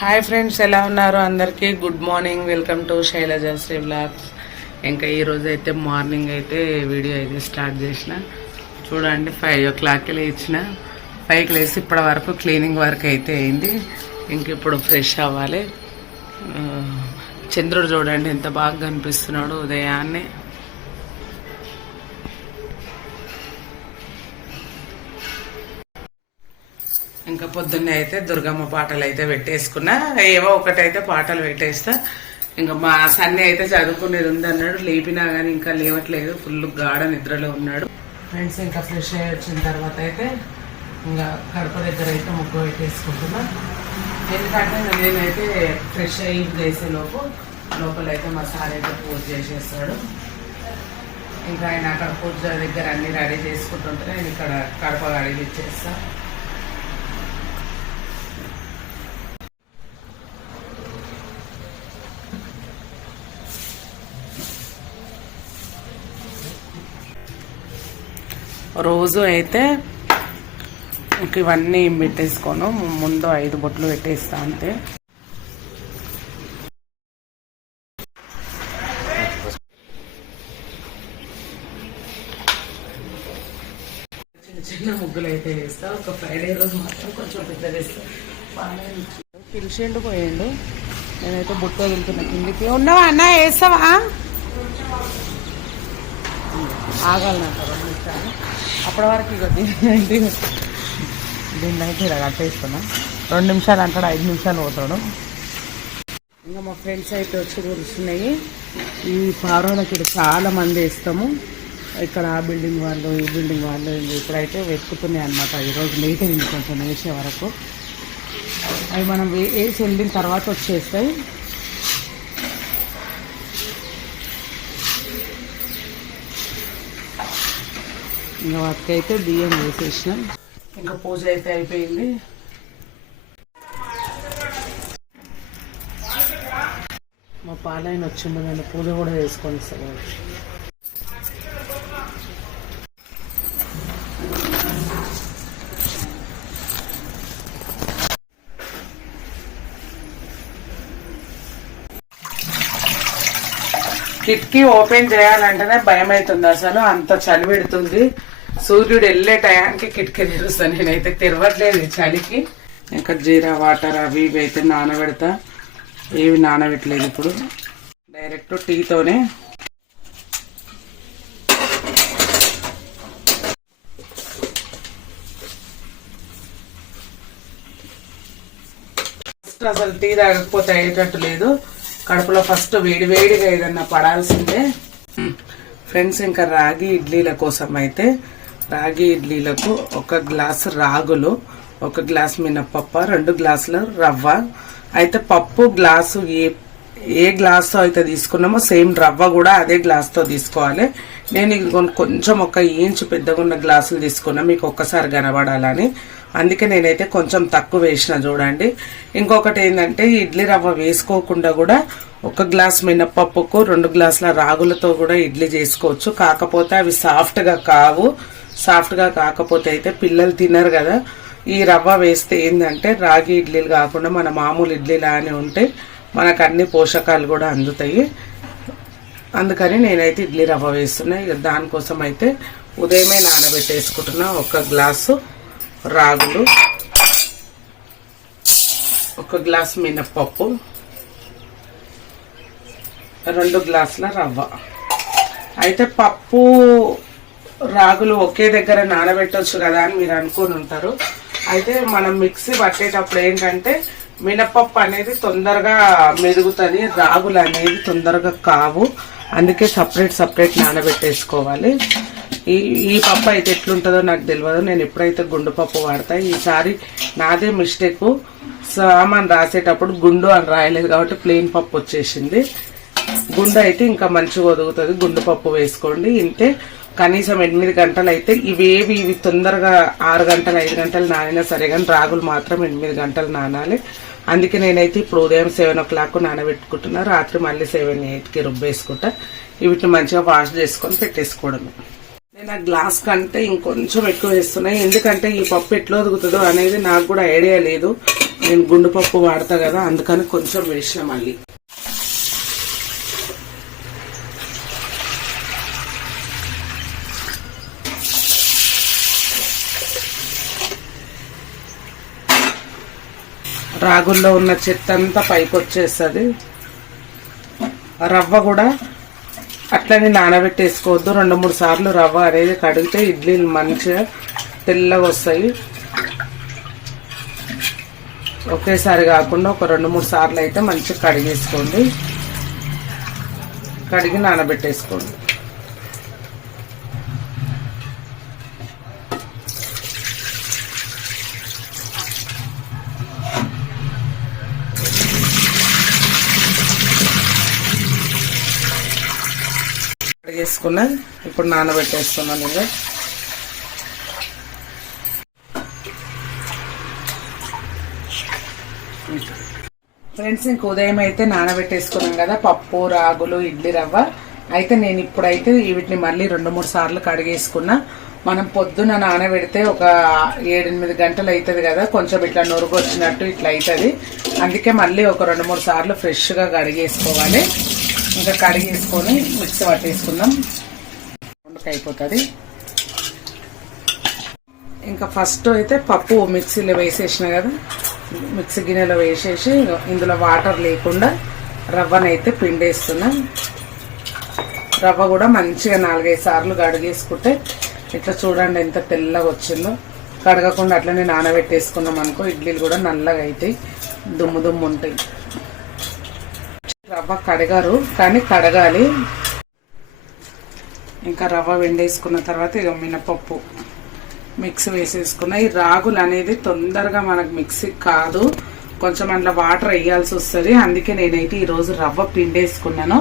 Hi friends ఎలా ఉన్నారు? అందరికీ good morning welcome to Sailajasri blogs ఇంకా ఈరోజు అయితే మార్నింగ్ అయితే వీడియో అయితే స్టార్ట్ చేసిన. చూడండి ఫైవ్ ఓ క్లాక్కి లేచిన. ఫైవ్కి లేచి ఇప్పటి వరకు క్లీనింగ్ వర్క్ అయితే అయింది. ఇంక ఇప్పుడు ఫ్రెష్ అవ్వాలి. చంద్రుడు చూడండి ఎంత బాగా కనిపిస్తున్నాడు ఉదయాన్నే. ఇంకా పొద్దున్నే అయితే దుర్గమ్మ పాటలు అయితే పెట్టేసుకున్నా. ఏవో ఒకటైతే పాటలు పెట్టేస్తా. ఇంకా మా సన్ని అయితే చదువుకునేది ఉంది అన్నాడు. లేపినా కానీ ఇంకా లేవట్లేదు. ఫుల్ గాఢ నిద్రలో ఉన్నాడు. ఫ్రెండ్స్ ఇంకా ఫ్రెష్ అయ్యి వచ్చిన తర్వాత అయితే ఇంకా కడప దగ్గర అయితే ముగ్గు పెట్టేసుకుంటున్నా. ఎందుకంటే నేనైతే ఫ్రెష్ అయ్యి చేసే లోపు లోపలైతే మా సార్ అయితే పూజ చేసేస్తాడు. ఇంకా ఆయన అక్కడ పూజ దగ్గర అన్ని రెడీ చేసుకుంటుంటే నేను ఇక్కడ కడప రెడీ ఇచ్చేస్తాను రోజు అయితే ఇవన్నీ పెట్టేసుకోను. ముందు ఐదు బొట్లు పెట్టేస్తా అంతే. చిన్న చిన్న ముగ్గులు అయితే వేస్తా. ఒక ఫ్రైడే రోజు మాత్రం కొంచెం పెద్ద వేస్తా. పిలిచిండు పోయిండు. నేనైతే బుట్ట వెళ్తున్నా కిందికి. ఉన్నావా అన్న? వేస్తావా? ఆగాలి రెండు నిమిషాలు. అప్పటి వరకు ఇక దీన్ని దీన్ని అయితే ఇలా కట్టేస్తున్నా రెండు నిమిషాలు అంటాడు ఐదు నిమిషాలు పోతాడు. ఇంకా మా ఫ్రెండ్స్ అయితే వచ్చి కూర్చున్నాయి. ఈ పారోలకి ఇక్కడ చాలా మంది వేస్తాము. ఇక్కడ ఆ బిల్డింగ్ వాళ్ళు ఈ బిల్డింగ్ వాళ్ళు ఇప్పుడైతే వెతుకుతున్నాయి అనమాట ఈరోజు లేట్ అయింది కొంచెం వేసే వరకు. అవి మనం వేసి వెళ్ళిన తర్వాత వచ్చేస్తాయి. ఇంకా వాటికి అయితే బియ్యం వేసేసినాం. ఇంకా పూజ అయితే అయిపోయింది. మా పాలైన వచ్చిండు నేను పూజ కూడా చేసుకొని ఇస్తాను కిటికీ ఓపెన్ చేయాలంటేనే భయం అవుతుంది అసలు. అంత చలి పెడుతుంది. సూర్యుడు వెళ్ళే టయానికి కిటికీ తెరుస్తాను నేనైతే తెరవట్లేదు చలికి. ఇంకా జీరా వాటర్ అవి ఇవి అయితే నానబెడతా. ఏవి నానబెట్టలేదు ఇప్పుడు. డైరెక్ట్ టీతోనే. అసలు టీ తాగకపోతే అయ్యేటట్టు లేదు. కడుపులో ఫస్ట్ వేడివేడిగా ఏదన్నా పడాల్సిందే. ఫ్రెండ్స్ ఇంకా రాగి ఇడ్లీల కోసం అయితే రాగి ఇడ్లీలకు ఒక గ్లాస్ రాగులు ఒక గ్లాస్ మినప్పప్ప రెండు గ్లాసులు రవ్వ అయితే పప్పు గ్లాసు ఏ ఏ గ్లాస్తో అయితే తీసుకున్నామో సేమ్ రవ్వ కూడా అదే గ్లాస్తో తీసుకోవాలి. నేను ఇది కొంచెం ఒక ఇంచు పెద్దగా ఉన్న గ్లాసులు తీసుకున్నా మీకు ఒక్కసారి కనబడాలని. అందుకే నేనైతే కొంచెం తక్కువ వేసిన చూడండి. ఇంకొకటి ఏంటంటే ఇడ్లీ రవ్వ వేసుకోకుండా కూడా ఒక గ్లాస్ మినప్పప్పుకు రెండు గ్లాసుల రాగులతో కూడా ఇడ్లీ చేసుకోవచ్చు. కాకపోతే అవి సాఫ్ట్గా కావు. సాఫ్ట్గా కాకపోతే అయితే పిల్లలు తినరు కదా. ఈ రవ్వ వేస్తే ఏంటంటే రాగి ఇడ్లీలు కాకుండా మన మామూలు ఇడ్లీలానే ఉంటే మనకు అన్ని పోషకాలు కూడా అందుతాయి. అందుకని నేనైతే ఇడ్లీ రవ్వ వేస్తున్నా. ఇక దానికోసం అయితే ఉదయమే నానబెట్టేసుకుంటున్నా ఒక గ్లాసు రాగులు ఒక గ్లాస్ మినప్పప్పు రెండు గ్లాసుల రవ్వ. అయితే పప్పు రాగులు ఒకే దగ్గర నానబెట్టవచ్చు కదా అని మీరు అనుకుని ఉంటారు అయితే మనం మిక్సీ పట్టేటప్పుడు ఏంటంటే మినపప్పు అనేది తొందరగా మెరుగుతుంది రాగులు అనేది తొందరగా కావు. అందుకే సపరేట్ సపరేట్ నానబెట్టేసుకోవాలి. ఈ ఈ పప్పు అయితే ఎట్లుంటుందో నాకు తెలియదు నేను ఎప్పుడైతే గుండు పప్పు వాడతా ఈసారి నాదే మిస్టేక్. సామాన్ రాసేటప్పుడు గుండు అని రాయలేదు కాబట్టి ప్లెయిన్ పప్పు వచ్చేసింది. గుండు అయితే ఇంకా మంచిగా ఒదుగుతుంది. గుండు పప్పు వేసుకోండి. ఇంతే. కనీసం ఎనిమిది గంటలు అయితే ఇవేవి ఇవి తొందరగా ఆరు గంటలు ఐదు గంటలు నానినా సరే కానీ రాగులు మాత్రం ఎనిమిది గంటలు నానాలి. అందుకే నేనైతే ఇప్పుడు ఉదయం సెవెన్ ఓ క్లాక్ నానబెట్టుకుంటున్నా రాత్రి మళ్ళీ సెవెన్ ఎయిట్కి రుబ్బేసుకుంటా. వీటిని మంచిగా వాష్ చేసుకొని పెట్టేసుకోవడమే. నేను ఆ గ్లాస్ కంటే ఇంకొంచెం ఎక్కువ వేస్తున్నాయి ఎందుకంటే ఈ పప్పు ఎట్లా ఒదుగుతుందో అనేది నాకు కూడా ఐడియా లేదు. నేను గుండు పప్పు వాడతా కదా అందుకని కొంచెం వేసిన మళ్ళీ. రాగుల్లో ఉన్న చెత్త అంతా పైకి వచ్చేస్తుంది రవ్వ కూడా అట్లనే నానబెట్టేసుకోవద్దు. రెండు మూడు సార్లు రవ్వ అనేది కడిగితే ఇడ్లీలు మంచిగా తెల్లగా వస్తాయి. ఒకేసారి కాకుండా ఒక రెండు మూడు సార్లు అయితే మంచిగా కడిగేసుకోండి. కడిగి నానబెట్టేసుకోండి. కడిగేసుకున్నా ఇప్పుడు నానబెట్టేస్తున్నాను ఇంకా ఫ్రెండ్స్ ఇంక ఉదయం అయితే నానబెట్టేసుకున్నాం కదా పప్పు రాగులు ఇడ్లీ రవ్వ. అయితే నేను ఇప్పుడైతే వీటిని మళ్ళీ రెండు మూడు సార్లు కడిగేసుకున్నా. మనం పొద్దున నానబెడితే ఒక ఏడెనిమిది గంటలు అవుతుంది కదా కొంచెం ఇట్లా నొరుగు వచ్చినట్టు ఇట్లా అవుతుంది అందుకే మళ్ళీ ఒక రెండు మూడు సార్లు ఫ్రెష్గా కడిగేసుకోవాలి. ఇంకా కడిగేసుకొని మిక్సీ పట్టేసుకుందాం. వండుకు అయిపోతుంది. ఇంకా ఫస్ట్ అయితే పప్పు మిక్సీలో వేసేసిన కదా. మిక్సీ గిన్నెలో వేసేసి ఇందులో వాటర్ లేకుండా రవ్వనైతే పిండేస్తున్నా. రవ్వ కూడా మంచిగా నాలుగైదు సార్లు కడిగేసుకుంటే ఇట్లా చూడండి ఎంత తెల్లగా వచ్చిందో. కడగకుండా అట్లనే నానబెట్టేసుకున్నాం అనుకో ఇడ్లీలు కూడా నల్లగా అవుతాయి దుమ్ము దుమ్ము ఉంటాయి. రవ్వ కడగారు కానీ కడగాలి. ఇంకా రవ్వ వెండేసుకున్న తర్వాత ఇక మినపప్పు మిక్స్ వేసేసుకున్న. ఈ రాగులు అనేది తొందరగా మనకు మిక్సీ కాదు. కొంచెం అందులో వాటర్ వేయాల్సి వస్తుంది. అందుకే నేనైతే ఈరోజు రవ్వ పిండేసుకున్నాను.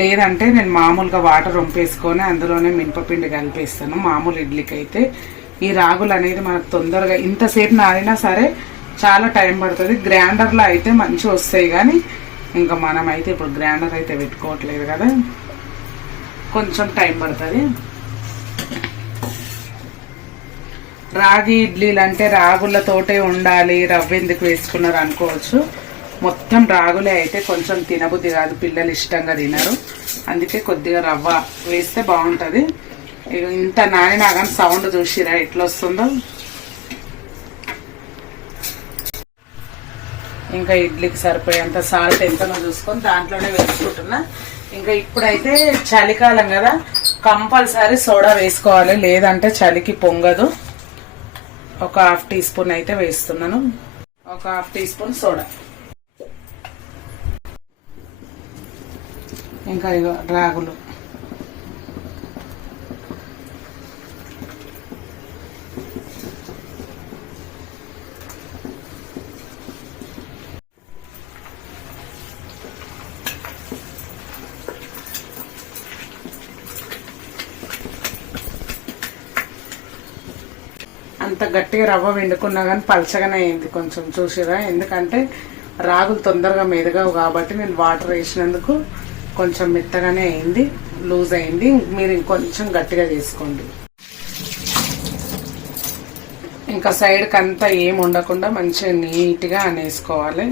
లేదంటే నేను మామూలుగా వాటర్ వంపేసుకొని అందులోనే మినపపిండి కలిపేస్తాను. మామూలు ఇడ్లీకి అయితే ఈ రాగులు అనేది మనకు తొందరగా ఇంతసేపు నానినా సరే చాలా టైం పడుతుంది. గ్రైండర్లో అయితే మంచిగా వస్తాయి కానీ ఇంకా మనమైతే ఇప్పుడు గ్రైండర్ అయితే పెట్టుకోవట్లేదు కదా. కొంచెం టైం పడుతుంది. రాగి ఇడ్లీలు అంటే రాగులతోటే ఉండాలి రవ్వ ఎందుకు వేసుకున్నారు అనుకోవచ్చు. మొత్తం రాగులే అయితే కొంచెం తినబుద్ధి కాదు పిల్లలు ఇష్టంగా తినరు. అందుకే కొద్దిగా రవ్వ వేస్తే బాగుంటుంది. ఇక ఇంత నానినా కానీ సౌండ్ చూసిరా ఎట్లా వస్తుందో ఇంకా ఇడ్లీకి సరిపోయేంత సాల్ట్ ఎంతనో చూసుకొని దాంట్లోనే వేసుకుంటున్నా. ఇంకా ఇప్పుడైతే చలికాలం కదా కంపల్సరీ సోడా వేసుకోవాలి. లేదంటే చలికి పొంగదు. ఒక హాఫ్ టీ స్పూన్ అయితే వేస్తున్నాను. ఒక హాఫ్ టీ స్పూన్ సోడా. ఇంకా ఇగో రాగులు అంత గట్టిగా రవ్వ వండుకున్నా కానీ పలచగానే అయింది కొంచెం చూసిరా? ఎందుకంటే రాగులు తొందరగా మెదగవు కాబట్టి నేను వాటర్ వేసినందుకు కొంచెం మెత్తగానే అయింది లూజ్ అయింది. మీరు ఇంకొంచెం గట్టిగా చేసుకోండి. ఇంకా సైడ్కి అంతా ఏం ఉండకుండా మంచిగా నీట్గా అనేసుకోవాలి.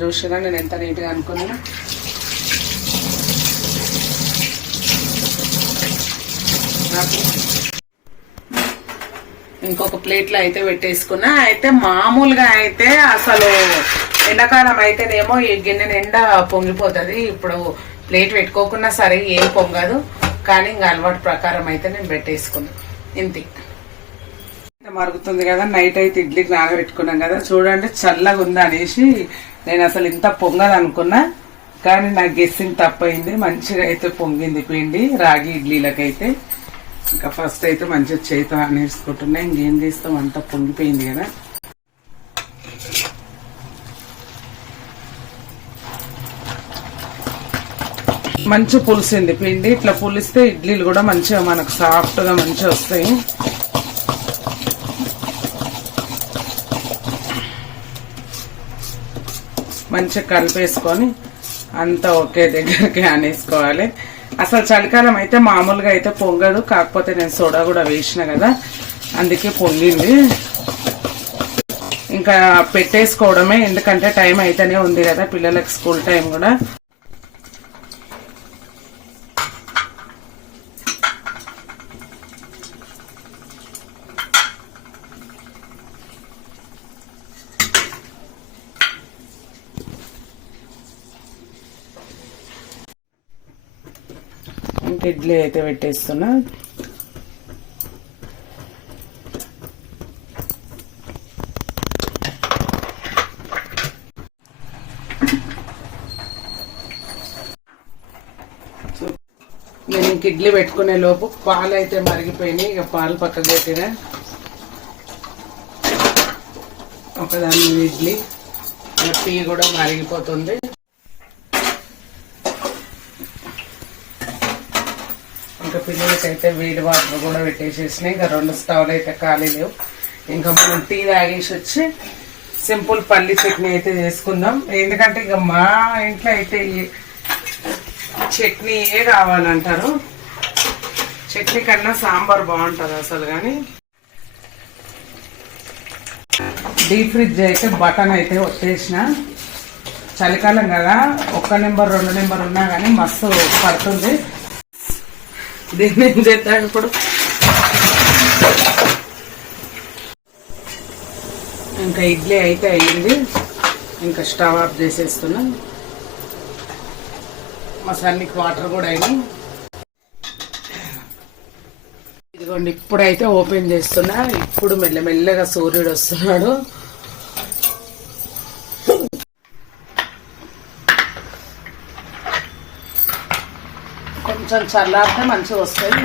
చూసిరా నేను ఎంత నీట్గా అనుకున్నా. నాకు ఇంకొక ప్లేట్లో అయితే పెట్టేసుకున్నా. అయితే మామూలుగా అయితే అసలు ఎండాకాలం అయితేనేమో ఈ గిన్నె నిండా పొంగిపోతుంది. ఇప్పుడు ప్లేట్ పెట్టుకోకుండా సరే ఏం పొంగదు. కానీ ఇంకా అలవాటు ప్రకారం అయితే నేను పెట్టేసుకున్నాను ఇంతే. ఇంత మరుగుతుంది కదా నైట్ అయితే ఇడ్లీకి నాగబెట్టుకున్నాం కదా. చూడండి చల్లగా ఉంది అనేసి నేను అసలు ఇంత పొంగదు అనుకున్నా కానీ నాకు గెస్సింగ్ తప్పైంది. మంచిగా అయితే పొంగింది పిండి రాగి ఇడ్లీలకైతే. ఇంకా ఫస్ట్ అయితే మంచిగా చేతితో ఆనేసుకుంటున్నా ఇంకేం చేస్తాం? అంతా పొంగిపోయింది కదా. మంచి పులిసింది పిండి. ఇట్లా పులిస్తే ఇడ్లీలు కూడా మంచిగా మనకు సాఫ్ట్గా మంచిగా వస్తాయి. మంచిగా కలిపేసుకొని అంతా ఒకే దగ్గరికి ఆనేసుకోవాలి అసలు చలికాలం అయితే మామూలుగా అయితే పొంగదు కాకపోతే నేను సోడా కూడా వేసిన కదా అందుకే పొంగింది. ఇంకా పెట్టేసుకోవడమే ఎందుకంటే టైం అయితేనే ఉంది కదా పిల్లలకి స్కూల్ టైం కూడా. ఇంక ఇడ్లీ అయితే పెట్టేస్తున్నా. నేను ఇంక ఇడ్లీ పెట్టుకునే లోపు పాలు అయితే మరిగిపోయినాయి ఇక పాలు పక్కకు పెట్టిన. ఒకదాని ఇడ్లీ టీ కూడా మరిగిపోతుంది. అయితే పిల్లలకైతే వేడి వాటర్ కూడా పెట్టేసేసినాయి ఇంకా రెండు స్టవ్లు అయితే ఖాళీ లేవు. ఇంకా మనం టీ తాగేసి వచ్చి సింపుల్ పల్లి చట్నీ అయితే చేసుకుందాం. ఎందుకంటే ఇక మా ఇంట్లో అయితే చట్నీయే కావాలంటారు. చట్నీ కన్నా సాంబార్ బాగుంటుంది అసలు కానీ. డీప్ ఫ్రిడ్జ్ అయితే బటన్ అయితే వచ్చేసిన చలికాలం కదా ఒక్క నెంబర్ రెండు నెంబర్ ఉన్నా కానీ మస్తు పడుతుంది. దీన్ని ఏం చేస్తాడు ఇప్పుడు? ఇంకా ఇడ్లీ అయితే అయ్యింది. ఇంకా స్టవ్ ఆఫ్ చేసేస్తున్నా. మా సన్నికి వాటర్ కూడా అయినాయి. ఇదిగోండి ఇప్పుడైతే ఓపెన్ చేస్తున్నా. ఇప్పుడు మెల్లమెల్లగా సూర్యుడు వస్తున్నాడు. కొంచెం చల్లారితే మంచిగా వస్తాయి.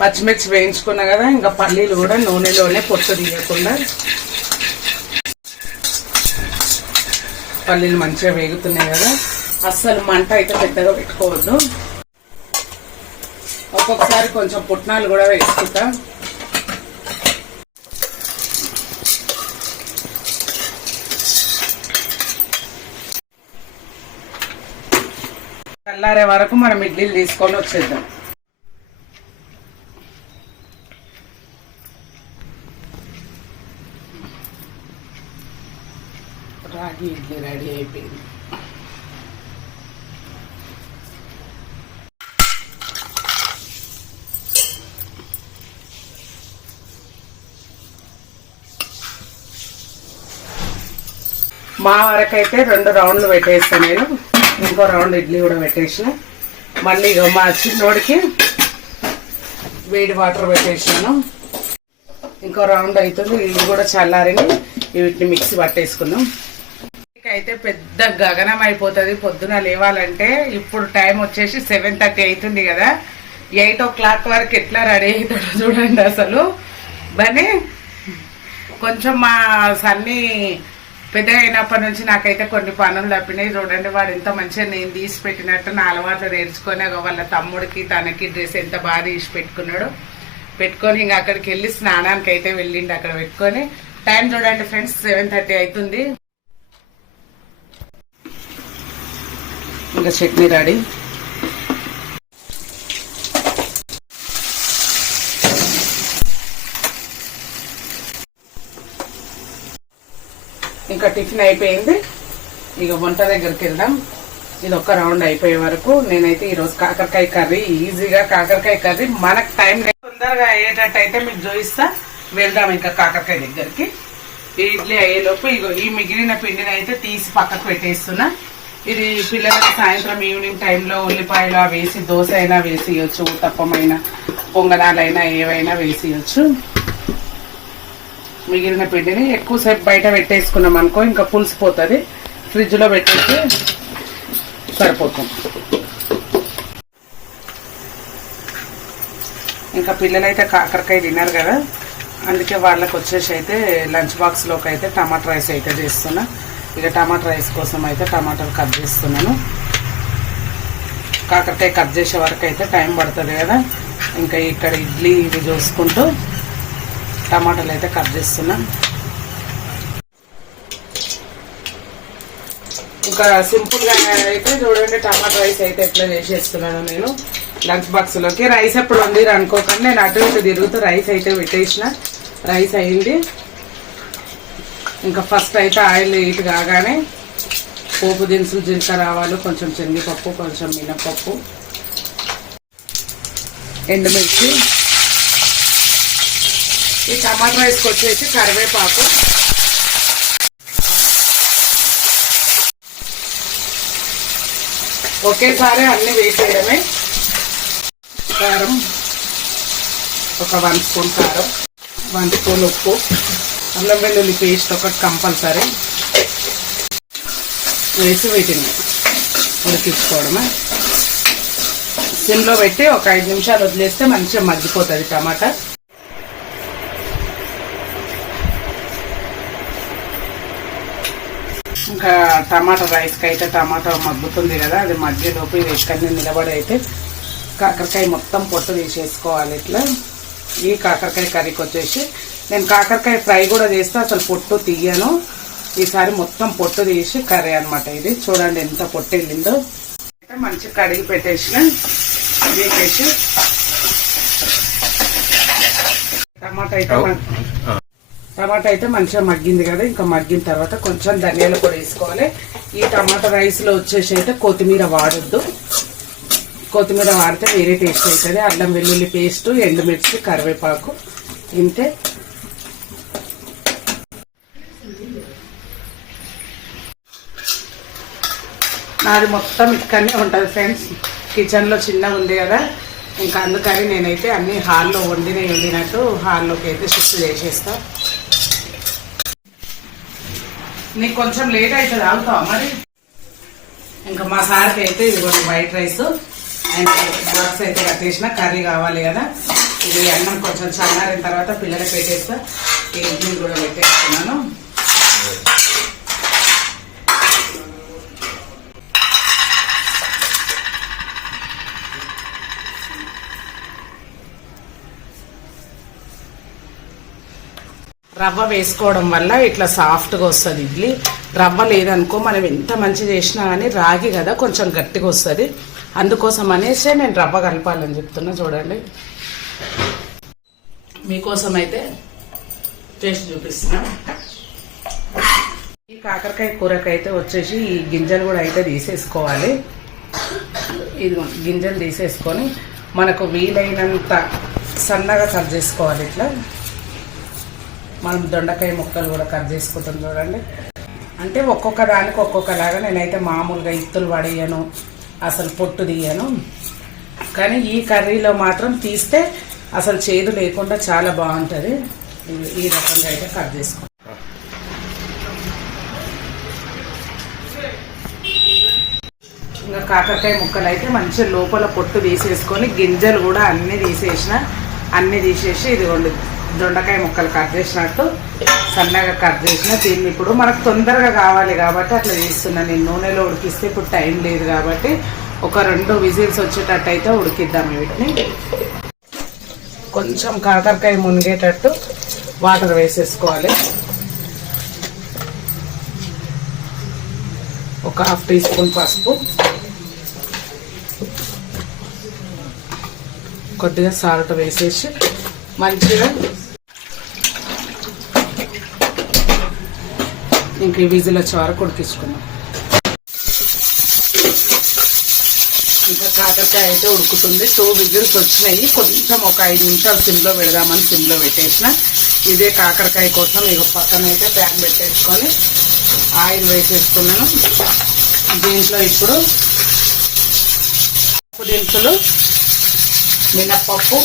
పచ్చిమిర్చి వేయించుకున్నా కదా ఇంకా పల్లీలు కూడా నూనెలోనే పొట్టు తీయకుండా. పల్లీలు మంచిగా వేగుతున్నాయి కదా. అస్సలు మంట అయితే పెద్దగా పెట్టుకోవద్దు. ఒక్కొక్కసారి కొంచెం పుట్నాలు కూడా వేసుకుంటా. చల్లారే వరకు మనం ఇడ్లీలు తీసుకొని వచ్చేద్దాం. రాగి ఇడ్లీ రెడీ అయిపోయింది. మా వరకైతే రెండు రౌండ్లు పెట్టేస్తాను నేను ఇంకో రౌండ్ ఇడ్లీ కూడా పెట్టేసిన. మళ్ళీ మా చిన్నోడికి వేడి వాటర్ పెట్టేసాను ఇంకో రౌండ్ అవుతుంది ఇవి కూడా చల్లారని వీటిని మిక్సీ పట్టేసుకుందాం. అయితే పెద్ద గగనం అయిపోతుంది. పొద్దున లేవాలంటే ఇప్పుడు టైం వచ్చేసి సెవెన్ థర్టీ అవుతుంది కదా. ఎయిట్ ఓ క్లాక్ వరకు ఎట్లా రెడీ అవుతాడో చూడండి అసలు. బని కొంచెం మా సన్నీ పెద్దగా అయినప్పటి నుంచి నాకైతే కొన్ని పనులు తప్పినాయి. చూడండి వాడు ఎంత మంచిగా నేను తీసి పెట్టినట్టు నా అలవాట్లు నేర్చుకొని వాళ్ళ తమ్ముడికి తనకి డ్రెస్ ఎంత బాగా తీసి పెట్టుకున్నాడు పెట్టుకొని ఇంకా అక్కడికి వెళ్ళి స్నానానికి అయితే వెళ్ళిండి అక్కడ పెట్టుకొని. టైం చూడండి ఫ్రెండ్స్ సెవెన్ థర్టీ అవుతుంది. ఇంకా చట్నీ రెడీ. ఇంకా టిఫిన్ అయిపోయింది. ఇక వంట దగ్గరికి వెళ్దాం. ఇది ఒక రౌండ్ అయిపోయే వరకు నేనైతే ఈరోజు కాకరకాయ కర్రీ ఈజీగా కాకరకాయ కర్రీ. మనకు టైం లేదు. తొందరగా అయ్యేటట్టు అయితే మీకు చూపిస్తా. వెళ్దాం ఇంకా కాకరకాయ దగ్గరికి. ఇడ్లీ అయ్యేలోపు ఇగో ఈ మిగిలిన పిండిని అయితే తీసి పక్కకు పెట్టేస్తున్నా. ఇది పిల్లలకి సాయంత్రం ఈవినింగ్ టైంలో ఉల్లిపాయలు వేసి దోశ అయినా వేసేయచ్చు ఉత్తప్పమైనా పొంగనాలైనా ఏవైనా వేసేయచ్చు మిగిలిన పిండిని ఎక్కువసేపు బయట పెట్టేసుకున్నాం అనుకో ఇంకా పులిసిపోతుంది. ఫ్రిడ్జ్లో పెట్టేసి సరిపోతుంది. ఇంకా పిల్లలైతే కాకరకాయ తిన్నారు కదా. అందుకే వాళ్ళకి వచ్చేసి అయితే లంచ్ బాక్స్లోకి అయితే టమాటా రైస్ అయితే చేస్తున్నా. ఇక టమాటా రైస్ కోసం అయితే టమాటాలు కట్ చేస్తున్నాను. కాకరకాయ కట్ చేసే వరకు అయితే టైం పడుతుంది కదా. ఇంకా ఇక్కడ ఇడ్లీ ఇవి చూసుకుంటూ టమాటాలు అయితే కట్ చేస్తున్నాం. ఇంకా సింపుల్గా అయితే చూడండి టమాటా రైస్ అయితే ఎట్లా చేసేస్తున్నాను నేను. లంచ్ బాక్స్లోకి రైస్ ఎప్పుడు ఉంది అనుకోకండి నేను అటు ఇటు తిరుగుతూ రైస్ అయితే పెట్టేసిన. రైస్ అయింది. ఇంకా ఫస్ట్ అయితే ఆయిల్ హీట్ కాగానే పోపు దినుసులు జీలకర్ర ఆవాలు కొంచెం శనగపప్పు కొంచెం మినపప్పు ఎండుమిర్చి ఈ టమాటా రైస్కి వచ్చేసి కరివేపాకు. ఒకేసారి అన్ని వేసేయడమే. కారం. ఒక వన్ స్పూన్ కారం. వన్ స్పూన్ ఉప్పు. అల్లం వెల్లుల్లి పేస్ట్ ఒకటి కంపల్సరీ. వేసి వీటిని ఉడికించుకోవడమే. సిమ్లో పెట్టి ఒక ఐదు నిమిషాలు వదిలేస్తే మంచిగా మగ్గిపోతుంది టమాటా. ఇంకా టమాటా రైస్కి అయితే టమాటా మగ్గుతుంది కదా అది మగ్గేలోపు ఇది ఎక్కడనే నిలబడి అయితే కాకరకాయ మొత్తం పొట్టు తీసేసుకోవాలి ఇట్లా. ఈ కాకరకాయ కర్రీకి వచ్చేసి నేను కాకరకాయ ఫ్రై కూడా చేస్తే అసలు పొట్టు తీయను. ఈసారి మొత్తం పొట్టు తీసి కర్రీ అనమాట ఇది. చూడండి ఎంత పొట్టు వెళ్ళిందో. అయితే మంచి కడిగి పెట్టేసిన వేసేసి. టమాటా అయితే టమాటా అయితే మంచిగా మగ్గింది కదా ఇంకా మగ్గిన తర్వాత కొంచెం ధనియాలు కూడా వేసుకోవాలి. ఈ టమాటా రైస్లో వచ్చేసి అయితే కొత్తిమీర వాడొద్దు. కొత్తిమీర వాడితే వేరే టేస్ట్ అవుతుంది అల్లం వెల్లుల్లి పేస్ట్ ఎండుమిర్చి కరివేపాకు ఇంతే. నాది మొత్తం ఇక్కడనే ఉంటుంది ఫ్రెండ్స్. కిచెన్లో చిన్నగా ఉంది కదా. ఇంకా అందుకని నేనైతే అన్ని హాల్లో వండినవి వండినట్టు హాల్లోకి అయితే షిఫ్ట్ చేసేస్తాను నీకు కొంచెం లేట్ అవుతుంది ఆగుతావా మరి? ఇంకా మా సార్కి అయితే ఇదిగోండి వైట్ రైస్ అండ్ బాక్స్ అయితే కట్టేసిన కర్రీ కావాలి కదా. ఇది అన్నం కొంచెం చల్లారిన తర్వాత పిల్లలకి పెట్టేస్తా. ఈ ఇడ్లీ కూడా పెట్టేస్తున్నాను. రవ్వ వేసుకోవడం వల్ల ఇట్లా సాఫ్ట్గా వస్తుంది ఇడ్లీ. రవ్వ లేదనుకో మనం ఎంత మంచి చేసినా కానీ రాగి కదా కొంచెం గట్టిగా వస్తుంది. అందుకోసం అనేసి నేను రవ్వ కలపాలని చెప్తున్నా చూడండి. మీకోసం అయితే టేస్ట్ చూపిస్తున్నా. ఈ కాకరకాయ కూరకైతే వచ్చేసి ఈ గింజలు కూడా అయితే తీసేసుకోవాలి. ఇది గింజలు తీసేసుకొని మనకు వీలైనంత సన్నగా కట్ చేసుకోవాలి ఇట్లా. మనం దొండకాయ ముక్కలు కూడా కట్ చేసుకుంటాం చూడండి. అంటే ఒక్కొక్క దానికి ఒక్కొక్కలాగా నేనైతే మామూలుగా ఇత్తులు పడేయను అసలు పొట్టు తీయను. కానీ ఈ కర్రీలో మాత్రం తీస్తే అసలు చేదు లేకుండా చాలా బాగుంటుంది. ఈ- రకంగా అయితే కట్ చేసుకుంటాం. ఇంకా కాకరకాయ ముక్కలు అయితే మంచిగా లోపల పొట్టు తీసేసుకొని గింజలు కూడా అన్నీ తీసేసిన అన్నీ తీసేసి ఇదిగోండి. దొండకాయ ముక్కలు కట్ చేసినట్టు సన్నగా కట్ చేసిన దీన్ని ఇప్పుడు మనకు తొందరగా కావాలి కాబట్టి అట్లా చేస్తున్నా. నేను నూనెలో ఉడికిస్తే ఇప్పుడు టైం లేదు కాబట్టి ఒక రెండు విజిల్స్ వచ్చేటట్టు అయితే ఉడికిద్దాం వీటిని. కొంచెం కాకరకాయ మునిగేటట్టు వాటర్ వేసేసుకోవాలి. ఒక హాఫ్ టీ స్పూన్ పసుపు. కొద్దిగా సాల్ట్ వేసేసి మంచిగా. ఇంక ఈ విజిల్ వచ్చే వరకు ఉడికించుకున్నాం ఇంకా కాకరకాయ అయితే ఉడుకుతుంది. టూ విజిల్స్ వచ్చినాయి. కొంచెం ఒక ఐదు నిమిషాలు సిమ్లో పెడదామని సిమ్లో పెట్టేసిన. ఇదే కాకరకాయ కోసం ఇక పక్కన అయితే ప్యాన్ పెట్టేసుకొని ఆయిల్ వేసేసుకున్నాను. దీంట్లో ఇప్పుడు పప్పు దినుసులు మినప్పప్పు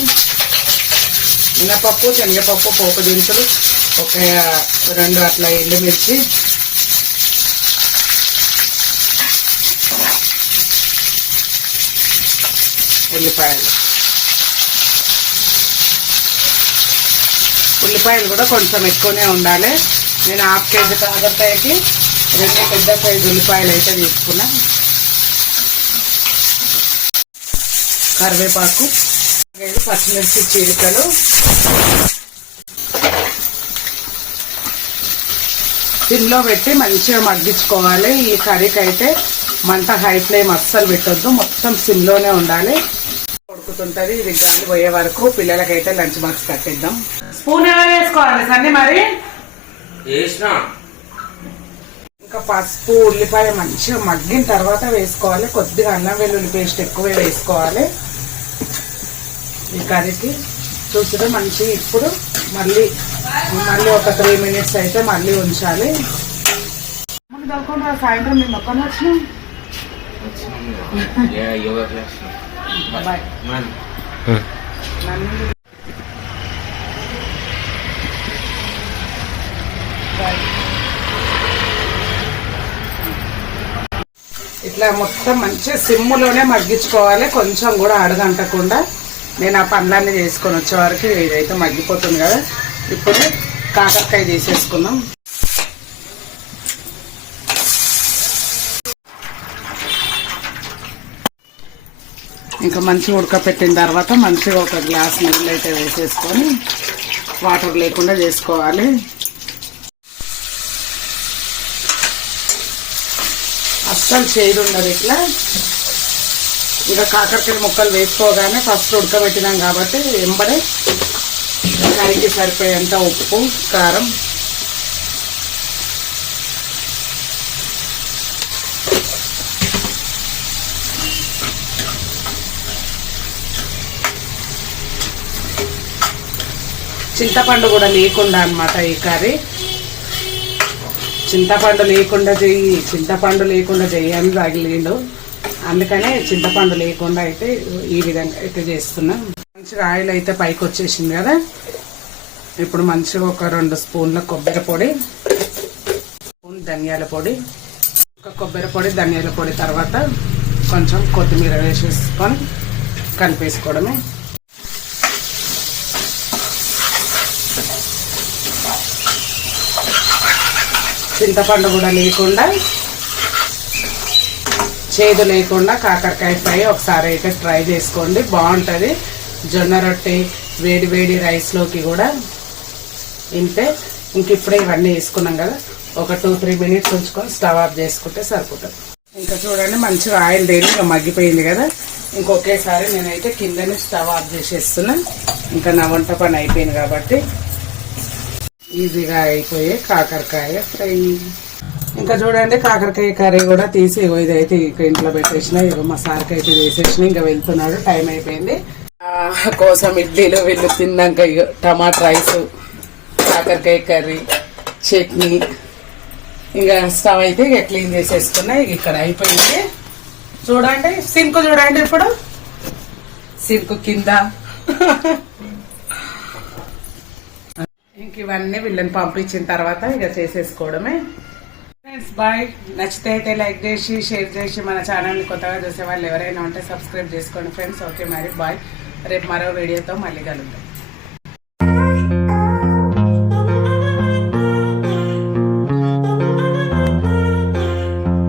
మినపప్పు శనగపప్పు పోపు దినుసులు ఒక రెండు అట్లా ఎండుమిర్చి ఉల్లిపాయలు. ఉల్లిపాయలు కూడా కొంచెం ఎక్కువనే ఉండాలి. నేను హాఫ్ కేజీ కాకరకాయకి రెండు పెద్ద సైజు ఉల్లిపాయలు అయితే తీసుకున్నా. కరివేపాకు. పచ్చిమిర్చి చీలికలు. సిమ్లో పెట్టి మంచిగా మగ్గించుకోవాలి. ఈ కర్రీకి అయితే మంట హై ఫ్లేమ్ అస్సలు పెట్టొద్దు. మొత్తం సిమ్లోనే ఉండాలి. ఉడుకుతుంటది. ఇది గాలి పోయే వరకు పిల్లలకైతే లంచ్ బాక్స్ కట్టిద్దాం. స్పూన్ ఎవరు వేసుకోవాలి సన్ని మరి? ఇంకా పసుపు ఉల్లిపాయ మంచిగా మగ్గిన తర్వాత వేసుకోవాలి. కొద్దిగా అల్లం వెల్లుల్లి పేస్ట్ ఎక్కువ వేసుకోవాలి. ఈ కర్రీకి చూసితే మంచి ఇప్పుడు మళ్ళీ మళ్ళీ ఒక త్రీ మినిట్స్ అయితే మళ్ళీ ఉంచాలి. మనకి సాయంత్రం మేము ఒక్కనే వచ్చినాం. ఇట్లా మొత్తం మంచిగా సిమ్ములోనే మగ్గించుకోవాలి. కొంచెం కూడా అడగంటకుండా. నేను ఆ పండ్లన్నీ చేసుకొని వచ్చే వరకు ఇదైతే మగ్గిపోతుంది కదా. ఇప్పుడు కాకరకాయ చేసేసుకుందాం ఇంకా మంచిగా ఉడకపెట్టిన తర్వాత మంచిగా ఒక గ్లాస్ నీళ్ళు అయితే వేసేసుకొని వాటర్ లేకుండా చేసుకోవాలి. అస్సలు చేదు ఉండదు ఇట్లా. ఇక కాకరకాయ ముక్కలు వేసుకోగానే ఫస్ట్ ఉడకబెట్టినాం కాబట్టి ఎంబడే కరికి సరిపోయేంత ఉప్పు కారం. చింతపండు కూడా లేకుండా అన్నమాట ఈ కర్రీ. చింతపండు లేకుండా చెయ్యి చింతపండు లేకుండా చెయ్యి అని తగిలిండు అందుకనే చింతపండు లేకుండా అయితే ఈ విధంగా అయితే చేస్తున్నాం. మంచిగా ఆయిల్ అయితే పైకి వచ్చేసింది కదా? ఇప్పుడు మంచిగా ఒక రెండు స్పూన్ల కొబ్బరి పొడి స్పూన్ ధనియాల పొడి ఒక కొబ్బరి పొడి ధనియాల పొడి తర్వాత కొంచెం కొత్తిమీర వేసేసుకొని కలిపేసుకోవడమే. చింతపండు కూడా లేకుండా చేదు లేకుండా కాకరకాయ ఫ్రై ఒకసారి అయితే ట్రై చేసుకోండి. బాగుంటుంది. జొన్న రొట్టె వేడి వేడి రైస్లోకి కూడా ఇంతే. ఇంక ఇప్పుడే ఇవన్నీ వేసుకున్నాం కదా. ఒక టూ త్రీ మినిట్స్ ఉంచుకొని స్టవ్ ఆఫ్ చేసుకుంటే సరిపోతుంది. ఇంకా చూడండి మంచిగా ఆయిల్ దేని ఇంకా మగ్గిపోయింది కదా. ఇంకొకేసారి నేనైతే కిందనే స్టవ్ ఆఫ్ చేసేస్తున్నా. ఇంకా నా వంట పని అయిపోయింది కాబట్టి ఈజీగా అయిపోయే కాకరకాయ ఫ్రై. ఇంకా చూడండి కాకరకాయ కర్రీ కూడా తీసి ఇగో ఇదైతే ఇక ఇంట్లో పెట్టేసిన ఇగో మా సార్కి అయితే వేసేసిన ఇంకా వెళ్తున్నాడు టైం అయిపోయింది. కోసం ఇడ్లీలు వీళ్ళు తిన్నాక ఇగో టమాటా రైస్ కాకరకాయ కర్రీ చట్నీ ఇంకా స్టవ్ అయితే ఇక క్లీన్ చేసేసుకున్నా ఇక ఇక్కడ అయిపోయింది. చూడండి సింక్ చూడండి ఇప్పుడు. సింక్ కింద. ఇంక ఇవన్నీ వీళ్ళని పంపించిన తర్వాత ఇక చేసేసుకోవడమే. ఫ్రెండ్స్ బాయ్ నచ్చితే అయితే లైక్ చేసి షేర్ చేసి మన ఛానల్ని కొత్తగా చూసే వాళ్ళు ఎవరైనా ఉంటే సబ్స్క్రైబ్ చేసుకోండి ఫ్రెండ్స్ ఓకే మరి బాయ్ రేపు మరో వీడియోతో మళ్ళీ కలుద్దాం.